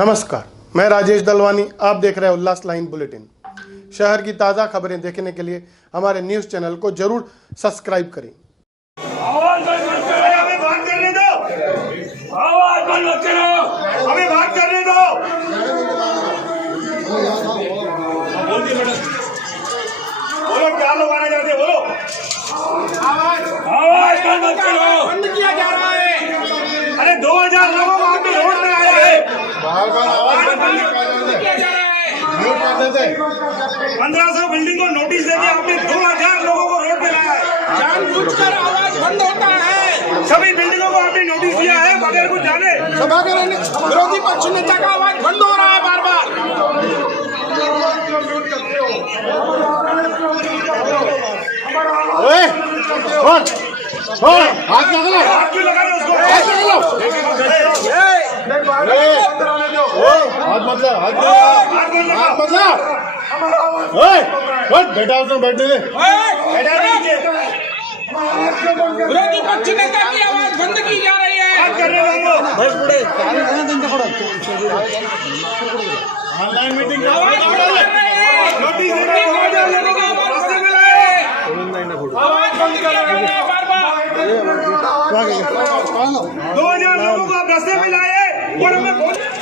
नमस्कार, मैं राजेश दलवानी। आप देख रहे हैं उल्लास लाइन बुलेटिन। शहर की ताज़ा खबरें देखने के लिए हमारे न्यूज़ चैनल को जरूर सब्सक्राइब करें। आवाज बंद करो, हमें बात करने दो। आवाज बंद करो, हमें बात करने दो। बोलो क्या लोग आना चाहते, बोलो। आवाज बंद करो, बंद किया जा रहा है। अरे 2000 लोगों को आपने रोड में आया है, बार-बार आवाज बंद किया जा रहा है। 1500 बिल्डिंग को नोटिस दे दिया आपने, 2000 लोगों को रोड पे लाया है। जानबूझकर आवाज बंद होता है। सभी बिल्डिंगों को आपने नोटिस दिया है बगैर कुछ जाने। विरोधी पक्ष नेता का आवाज बंद हो रहा है बार बार। हाथ क्यों लगा रहे उसको? बेटा उसमें बैठने दे। विरोधी पक्ष नेता की आवाज बंद की जा रही है। ऑनलाइन मीटिंग आवाज बंद कर रहे हैं बार बार। 2000 लोगों को आप रास्ते में लाए और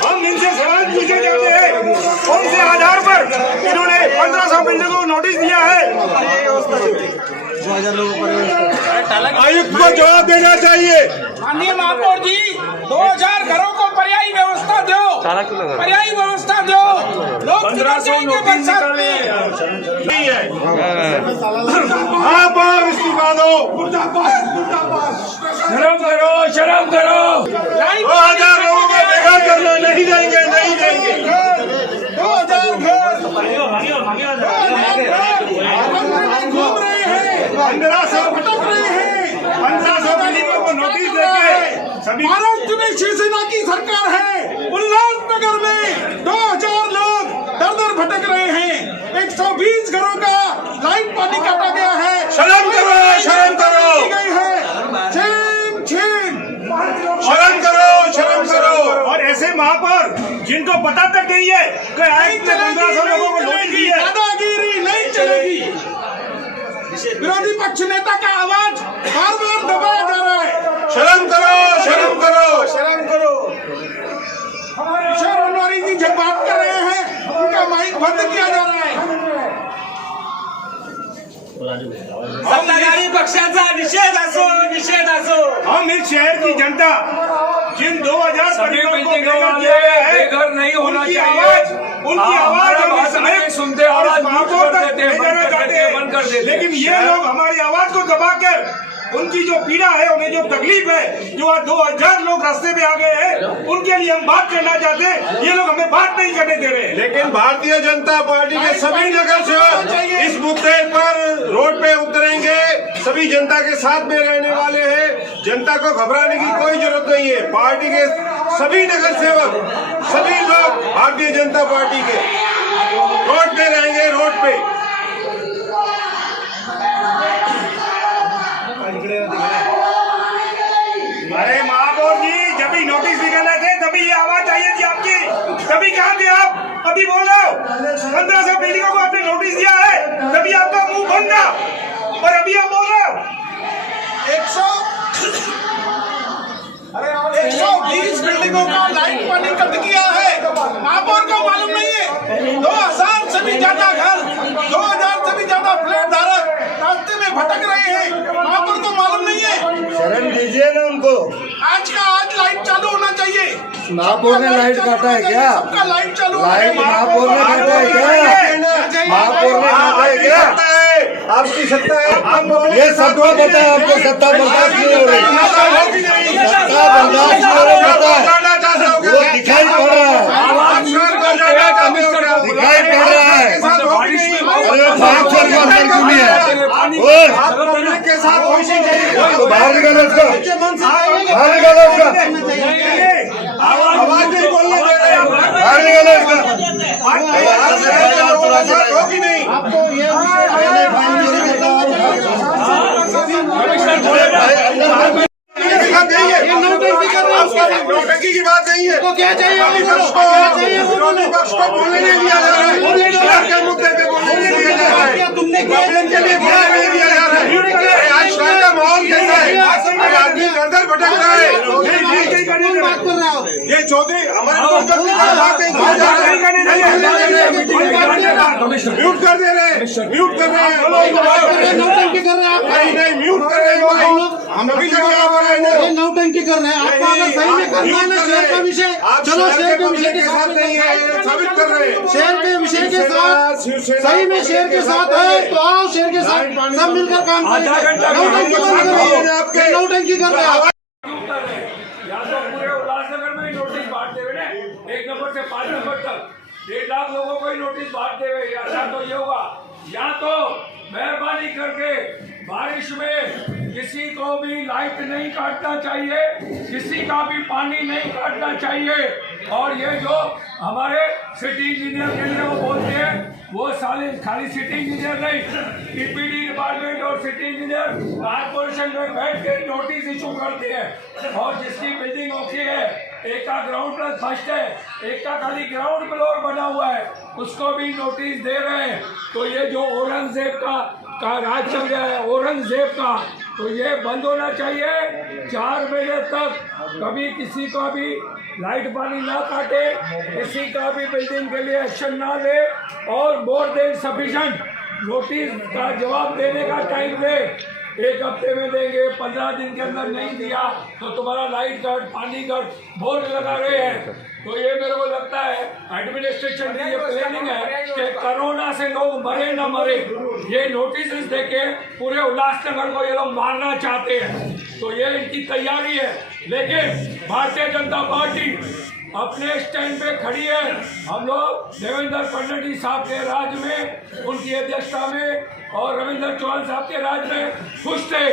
हम इनसे सवाल पूछे जाते हैं कौन से आधार पर इन्होंने 1500 बिल्डिंगों को नोटिस दिया है। आयुक्त को जवाब देना चाहिए। माननीय महापौर जी, 2000 घरों को पर्यायी व्यवस्था दो, पर्यायी व्यवस्था दो। लोग किधर जाएंगे बरसात में? नहीं है आप इस्तीफा दो। शर्म करो, शर्म करो। 2000 लोगों को बेघर करना नहीं देंगे, नहीं देंगे। 2000 घर घूम रहे हैं, 1500 भटक रहे हैं, 1500 बिल्डिंगों को नोटिस देके सभी। महाराष्ट्र में शिवसेना की सरकार है। उल्लासनगर में 2000 लोग दर दर भटक रहे हैं। 120 घरों का लाइन पानी काटा गया है। शर्म करो, शर्म करो। शर्म करो, शर्म करो। और ऐसे महापौर जिनको पता तक नहीं है कि आयुक्त ने 1500 लोगों को नोटिस दी है। दादागिरी नहीं चलेगी। विरोधी पक्ष नेता का आवाज बार बार दबाया जा रहा है। शर्म करो, शर्म करो, शर्म करो। किशोर अनवारी जी जब बात कर रहे हैं उनका माइक बंद किया जा रहा है। सत्ताधारी पक्षाचा निषेध असो, निषेध असो। हम इस शहर की जनता जिन 2000 परिवारों को बेघर नहीं होना चाहिए, उनकी आवाज हम इस समय सुनते आवाज महापौर तक ले जाना चाहते हैं। लेकिन ये लोग हमारी आवाज को दबाकर उनकी जो पीड़ा है, उन्हें जो तकलीफ है, जो आज 2000 लोग रास्ते में आ गए हैं, उनके लिए हम बात करना चाहते हैं। ये लोग हमें बात नहीं करने दे रहे। लेकिन भारतीय जनता पार्टी के सभी नगर सेवक इस मुद्दे पर रोड पे उतरेंगे। सभी जनता के साथ में रहने वाले हैं। जनता को घबराने की कोई जरूरत नहीं है। पार्टी के सभी नगर सेवक, सभी लोग भारतीय जनता पार्टी के रोड पे रहेंगे, रोड पे। अरे महापौर जी, जब भी नोटिस निकाले थे तभी ये आवाज चाहिए थी आपकी। तभी कहाँ थे आप? अभी बोल रहे हो 1500 बिल्डिंगों को आपने नोटिस दिया है, तभी आपका मुंह बंद था और अभी आप बोल रहे हो 120 बिल्डिंगों का लाइन पानी कट गया है। महापौर को मालूम नहीं है। 2000 से भी ज्यादा घर, 2000 से भी ज्यादा फ्लैट धारक रास्ते में भटक रहे हैं। महापौर को मालूम नहीं है। शरण दीजिए ना उनको। आज का आज लाइट चालू होना चाहिए। महापौर ने लाइट काटा है क्या? सबका लाइट चालू लाइट महापौर ने काटा है क्या? महापौर ने काटा है क्या? आपकी सत्ता है। ये सबको पता है, आपको सत्ता बर्दाश्त नहीं हो रही। सत्ता बर्दाश्त नहीं हो रही, पता है। वो दिखाई पड़ रहा है, दिखाई पड़ रहा है। अरे 500 के अंदर क्यों नहीं है? बाहर निकालो उसको, बाहर निकालो उसको, आवाज नहीं बोलने दे रहे। बाहर निकालो उसको। आपको ये नोटिस भी कर रहे हैं। नौटंकी की बात नहीं है। तो क्या चाहिए? विरोधी पक्ष को बोलने नहीं दिया जा रहा है, शहर के मुद्दे पे बोलने नहीं दिया जा रहा है, तुमने पब्लिक के लिए बोलने नहीं दिया जा रहा है। आज शहर का माहौल कैसा है? अब आदमी दर दर भटक रहा है। बात कर रहे हो? ये चौधरी हमारे बात है, म्यूट कर दे रहे हैं, म्यूट कर रहे हैं, नौटंकी कर रहे हैं आप। नहीं म्यूट कर रहे हैं। हम अभी क्या बोल रहे हैं? ये नौटंकी कर रहे हैं। आपको अगर सही में करना है ना शहर का विषय, चलो शहर के विषय के साथ नहीं है, ये साबित कर रहे हैं। शहर के विषय के साथ सही में शहर के साथ है तो आओ शहर के साथ सब मिलकर काम करेंगे। नौटंकी बंद करो, नौटंकी कर रहे हैं आप। या तो पूरे उल्लासनगर में ही नोटिस बांटते हुए 1 नंबर से 5 नंबर तक 1.5 लाख लोगों को ही नोटिस बांटते हुए, या तो ये होगा या तो मेहरबानी करके बारिश में किसी को भी लाइट नहीं काटना चाहिए, किसी का भी पानी नहीं काटना चाहिए। और ये जो हमारे सिटी इंजीनियर के लिए वो बोलते हैं, वो साले खाली सिटी इंजीनियर नहीं, टीपीडी डिपार्टमेंट और सिटी इंजीनियर कारपोरेशन में बैठ के नोटिस इशू करते हैं। और जिसकी बिल्डिंग ओके है, एक का ग्राउंड प्लस फर्स्ट है, एक का खाली ग्राउंड फ्लोर बना हुआ है, उसको भी नोटिस दे रहे हैं। तो ये जो औरंगजेब का राज चल गया है, औरंगजेब का, तो ये बंद होना चाहिए। 4 महीने तक कभी किसी का भी लाइट पानी ना काटे, किसी का भी बिल्डिंग के लिए एक्शन ना ले, और मोर देन सफिशिएंट नोटिस का जवाब देने का टाइम दे। 1 हफ्ते में देंगे, 15 दिन के अंदर नहीं दिया तो तुम्हारा लाइट कट, पानी कट, बोर्ड लगा रहे हैं। तो ये मेरे को लगता है एडमिनिस्ट्रेशन की ये प्लानिंग है कि कोरोना से लोग मरे ना मरे, ये नोटिस देके पूरे उल्लासनगर को ये लोग मारना चाहते हैं। तो ये इनकी तैयारी है। लेकिन भारतीय जनता पार्टी अपने स्टैंड पे खड़ी है। हम लोग देवेंद्र फडणवीस साहब के राज में, उनकी अध्यक्षता में, और रविंद्र चौहान साहब के राज में खुश थे।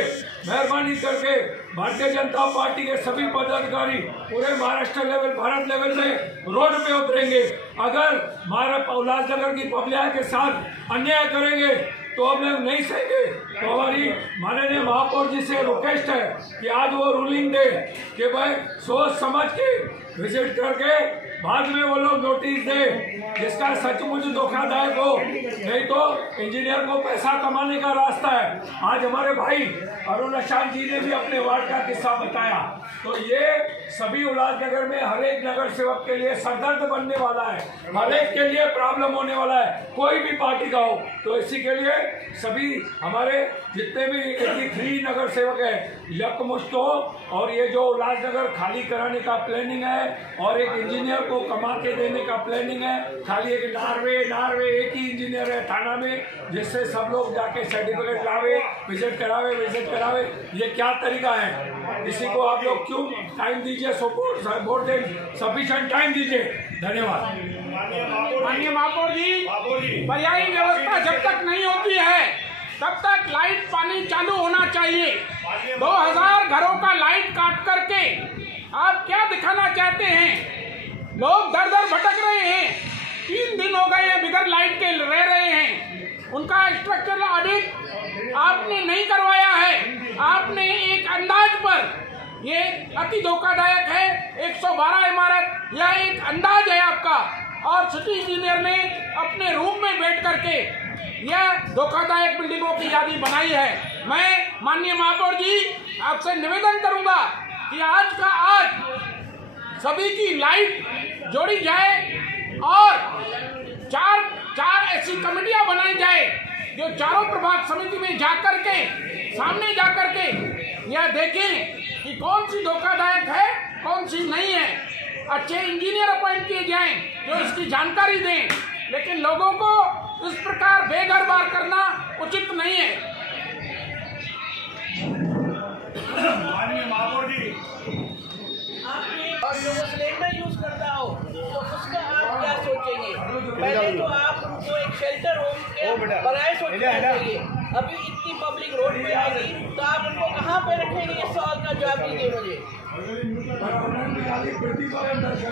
मेहरबानी करके भारतीय जनता पार्टी के सभी पदाधिकारी पूरे महाराष्ट्र लेवल, भारत लेवल में रोड पे उतरेंगे। अगर उल्लासनगर की पब्लिक के साथ अन्याय करेंगे तो हम लोग नहीं सहेंगे। तो हमारी माननीय महापौर जी से रिक्वेस्ट है कि आज वो रूलिंग दे कि भाई सोच समझ के विजिट करके बाद में वो लोग नोटिस दे जिसका सचमुच धोखादायक हो, नहीं तो इंजीनियर को पैसा कमाने का रास्ता है। आज हमारे भाई अरुण शांत जी ने भी अपने वार्ड का किस्सा बताया। तो ये सभी उल्लासनगर में हर एक नगर सेवक के लिए सरदर्द बनने वाला है, हर एक के लिए प्रॉब्लम होने वाला है, कोई भी पार्टी का हो। तो इसी के लिए सभी हमारे जितने भी 83 नगर सेवक है यकमुश्त हो, और ये जो उल्लासनगर खाली कराने का प्लानिंग है और एक इंजीनियर को कमा के देने का प्लानिंग है, खाली एक नारवे एक ही इंजीनियर है थाना में, जिससे सब लोग जाके सर्टिफिकेट लावे, विजिट करावे, ये क्या तरीका है? इसी को आप लोग क्यों टाइम दीजिए, सपोर्ट सफिशिएंट टाइम दीजिए। धन्यवाद। माननीय महापौर जी, पर्यायी व्यवस्था जब तक नहीं होती है तब तक लाइट पानी चालू होना चाहिए। 2000 घरों का लाइट काट करके आप क्या दिखाना चाहते हैं? लोग दर दर भटक रहे हैं, 3 दिन हो गए हैं बिगर लाइट के रह रहे हैं। उनका स्ट्रक्चरल ऑडिट आपने नहीं करवाया है। आपने एक अंदाज पर, ये अति धोखादायक है, 112 इमारत या एक अंदाज है आपका, और सिटी इंजीनियर ने अपने रूम में बैठ करके यह धोखादायक बिल्डिंगों की यादी बनाई है। मैं माननीय महापौर जी आपसे निवेदन करूंगा कि आज का आज सभी की लाइट जोड़ी जाए और चार ऐसी कमेटियां बनाई जाए जो चारों प्रभाग समिति में जाकर के सामने जाकर के यह देखें कि कौन सी धोखादायक है, कौन सी नहीं है। अच्छे इंजीनियर अपॉइंट किए जाएं जो इसकी जानकारी दें, लेकिन लोगों को इस प्रकार बेघर-बार करना उचित नहीं है। माननीय महापौर जी, और जो सिलेंडर यूज करता हो तो उसका आप क्या सोचेंगे? पहले तो आप उनको एक शेल्टर होम के बराए सोचना चाहिए। अभी इतनी पब्लिक रोड पे आएगी तो आप उनको कहाँ पे रखेंगे? इस सवाल का जवाब दीजिए मुझे।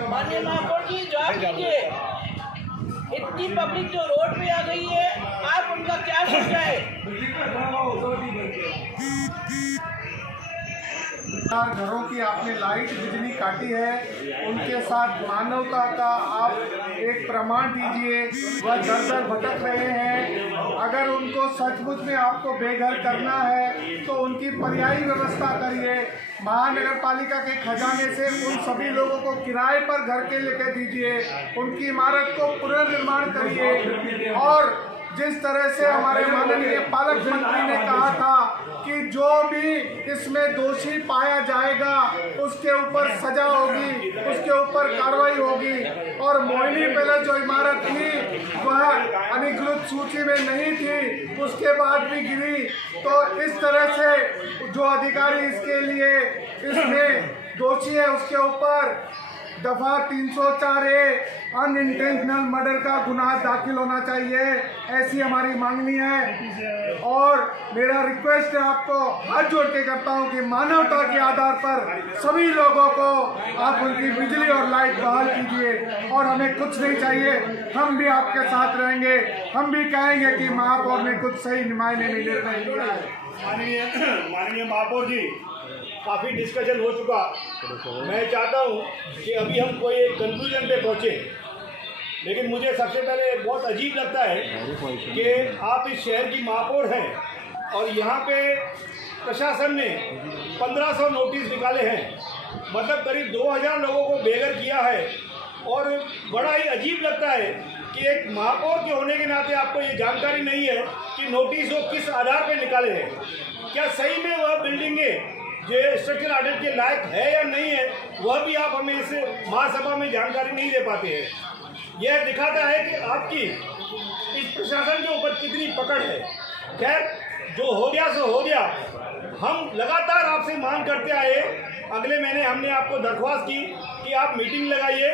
माननीय महापौर जी जवाब दीजिए। इतनी पब्लिक जो रोड पे आ गई है, आप उनका क्या सोचा है? घरों की आपने लाइट बिजली काटी है, उनके साथ मानवता का आप एक प्रमाण दीजिए। वह दर दर भटक रहे हैं। अगर उनको सचमुच में आपको बेघर करना है तो उनकी पर्यायी व्यवस्था करिए। महानगर पालिका के खजाने से उन सभी लोगों को किराए पर घर के लेके दीजिए। उनकी इमारत को पुनर्निर्माण करिए। और जिस तरह से हमारे माननीय पालक मंत्री ने कहा था कि जो भी इसमें दोषी पाया जाएगा उसके ऊपर सजा होगी, उसके ऊपर कार्रवाई होगी। और मोहिनी पैलेस जो इमारत थी वह अधिकृत सूची में नहीं थी, उसके बाद भी गिरी। तो इस तरह से जो अधिकारी इसके लिए इसमें दोषी है उसके ऊपर दफा 304A अनइंटेंशनल मर्डर का गुनाह दाखिल होना चाहिए, ऐसी हमारी मांगनी है। और मेरा रिक्वेस्ट है आपको, हाथ जोड़ के करता हूं कि मानवता के आधार पर सभी लोगों को आप उनकी बिजली और लाइट बहाल कीजिए। और हमें कुछ नहीं चाहिए, हम भी आपके साथ रहेंगे। हम भी कहेंगे कि महापौर ने कुछ सही मायने में निर्णय लिया है। माननीय महापौर जी, काफ़ी डिस्कशन हो चुका। मैं चाहता हूं कि अभी हम कोई एक कंक्लूजन पे पहुंचे। लेकिन मुझे सबसे पहले बहुत अजीब लगता है कि आप इस शहर की महापौर हैं और यहाँ पे प्रशासन ने 1500 नोटिस निकाले हैं, मतलब करीब 2000 लोगों को बेघर किया है। और बड़ा ही अजीब लगता है कि एक महापौर के होने के नाते आपको ये जानकारी नहीं है कि नोटिस वो किस आधार पर निकाले हैं। क्या सही में वह बिल्डिंगें जो स्ट्रक्चरल ऑडिट के लायक है या नहीं है, वह भी आप हमें इस महासभा में जानकारी नहीं दे पाते हैं। यह दिखाता है कि आपकी इस प्रशासन के ऊपर कितनी पकड़ है। खैर, जो हो गया सो हो गया। हम लगातार आपसे मांग करते आए। अगले महीने हमने आपको दरख्वास्त की कि आप मीटिंग लगाइए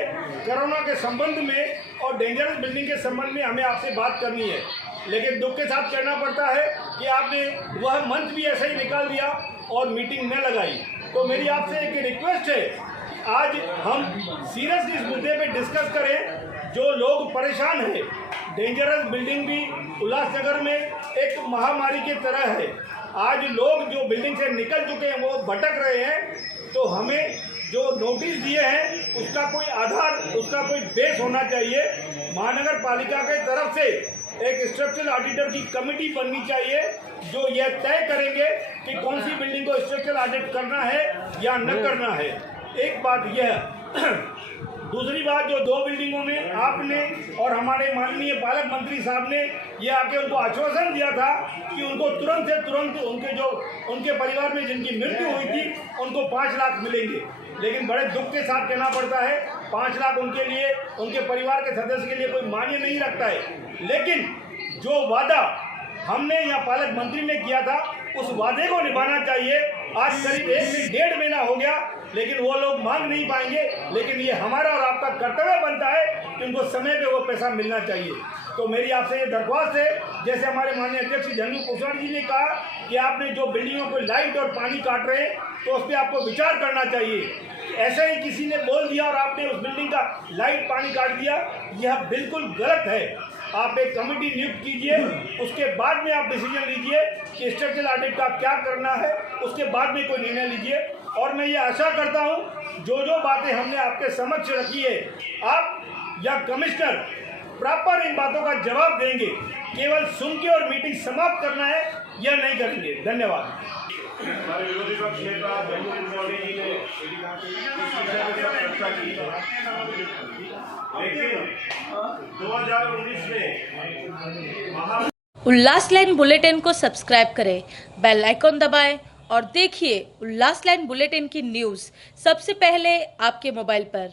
कोरोना के संबंध में और डेंजरस बिल्डिंग के संबंध में हमें आपसे बात करनी है। लेकिन दुख के साथ कहना पड़ता है कि आपने वह मंच भी ऐसा ही निकाल दिया और मीटिंग न लगाई। तो मेरी आपसे एक रिक्वेस्ट है, आज हम सीरियसली इस मुद्दे पे डिस्कस करें। जो लोग परेशान हैं, डेंजरस बिल्डिंग भी उल्लासनगर में एक महामारी की तरह है। आज लोग जो बिल्डिंग से निकल चुके हैं वो भटक रहे हैं। तो हमें जो नोटिस दिए हैं उसका कोई आधार, उसका कोई बेस होना चाहिए। महानगर पालिका के तरफ से एक स्ट्रक्चरल ऑडिटर की कमेटी बननी चाहिए जो यह तय करेंगे कि कौन सी बिल्डिंग को स्ट्रक्चरल ऑडिट करना है या न करना है। एक बात यह। दूसरी बात, जो 2 बिल्डिंगों में आपने और हमारे माननीय पालक मंत्री साहब ने ये आके उनको आश्वासन दिया था कि उनको तुरंत से तुरंत उनके परिवार में जिनकी मृत्यु हुई थी उनको 5 लाख मिलेंगे। लेकिन बड़े दुख के साथ कहना पड़ता है 5 लाख उनके लिए, उनके परिवार के सदस्य के लिए कोई मायने नहीं रखता है। लेकिन जो वादा हमने या पालक मंत्री ने किया था उस वादे को निभाना चाहिए। आज करीब 1 से 1.5 महीना हो गया, लेकिन वो लोग मांग नहीं पाएंगे। लेकिन ये हमारा और आपका कर्तव्य बनता है कि उनको समय पे वो पैसा मिलना चाहिए। तो मेरी आपसे ये दरख्वास्त है, जैसे हमारे माननीय अध्यक्ष झंडू कुशवाहा जी ने कहा कि आपने जो बिल्डिंगों को लाइट और पानी काट रहे हैं तो उस पर आपको विचार करना चाहिए। ऐसे ही किसी ने बोल दिया और आपने उस बिल्डिंग का लाइट पानी काट दिया, यह बिल्कुल गलत है। आप एक कमेटी नियुक्त कीजिए, उसके बाद में आप डिसीजन लीजिए कि स्ट्रक्चरल ऑडिट का क्या करना है, उसके बाद में कोई निर्णय लीजिए। और मैं ये आशा करता हूँ जो बातें हमने आपके समक्ष रखी है, आप या कमिश्नर प्रॉपर इन बातों का जवाब देंगे। केवल सुन के और मीटिंग समाप्त करना है यह नहीं करेंगे। धन्यवाद। हमारे विरोधी पक्ष नेता झंडू कुशवाहा जी ने चर्चा की, लेकिन 2019 में उल्लास लाइन बुलेटिन को सब्सक्राइब करें, बेल आइकॉन दबाएं और देखिए उल्लास लाइन बुलेटिन की न्यूज़ सबसे पहले आपके मोबाइल पर।